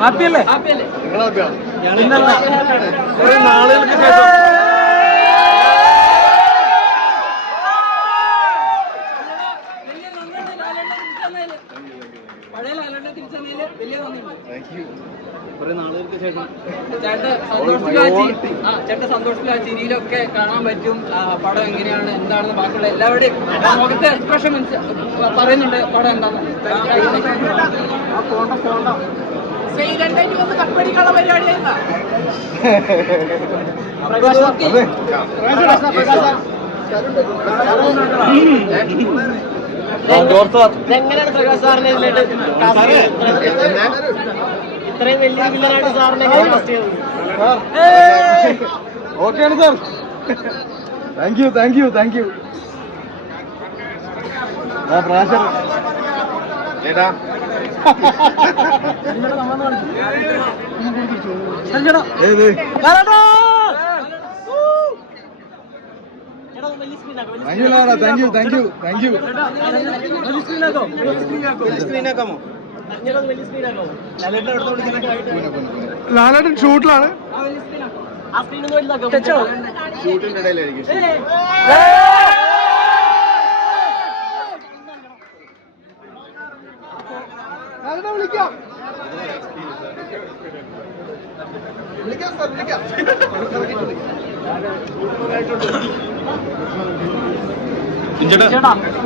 ഹാപ്പിയല്ലേ? കുറെ നാളുകൾക്ക് ശേഷം ചേട്ടൻ സന്തോഷത്തിലാ ചിരിയിലൊക്കെ കാണാൻ പറ്റും പടം എങ്ങനെയാണ് എന്താണെന്ന് ബാക്കിയുള്ള എല്ലാവരുടെയും മുഖത്തെ എക്സ്പ്രഷൻ പറയുന്നുണ്ട് പടം എന്താണെന്ന്. കപ്പടിക്കാനുള്ള പരിപാടിയായിരുന്ന എങ്ങനെയാണ് പ്രകാശ് സാറിനെ ഇത്രയും വലിയ വില്ലനായിട്ട് സാറിനെ കാസ്റ്റ് ചെയ്തത്? ഓക്കെയാണ് sir. Thank you thank you thank you. ചേട്ടാ thank you thank you thank you. ലാലേട്ടൻ ഷൂട്ടിലാണ്. ഷൂട്ടിന്റെ ഇടയിലായിരിക്കും. വിളിക്കാം വിളിക്കാം സാർ വിളിക്കാം.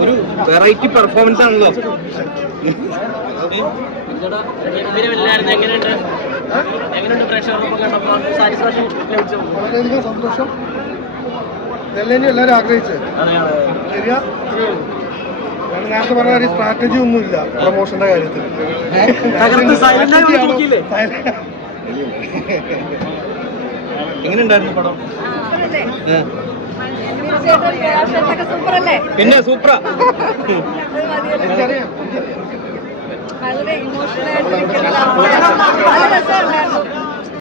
ഒരു വെറൈറ്റി പെർഫോമൻസ് ആണല്ലോ. വളരെയധികം സന്തോഷം. ഇതെല്ലാം എല്ലാവരും ആഗ്രഹിച്ചത് ശരിയാ. ഞാൻ നേരത്തെ പറഞ്ഞ ഒരു സ്ട്രാറ്റജി ഒന്നുമില്ല പ്രൊമോഷന്റെ കാര്യത്തിൽ. എങ്ങനെയുണ്ടായിരുന്നു പടം? പിന്നെ സൂപ്പറാ. വളരെ ഇമോഷണൽ ആയിട്ട്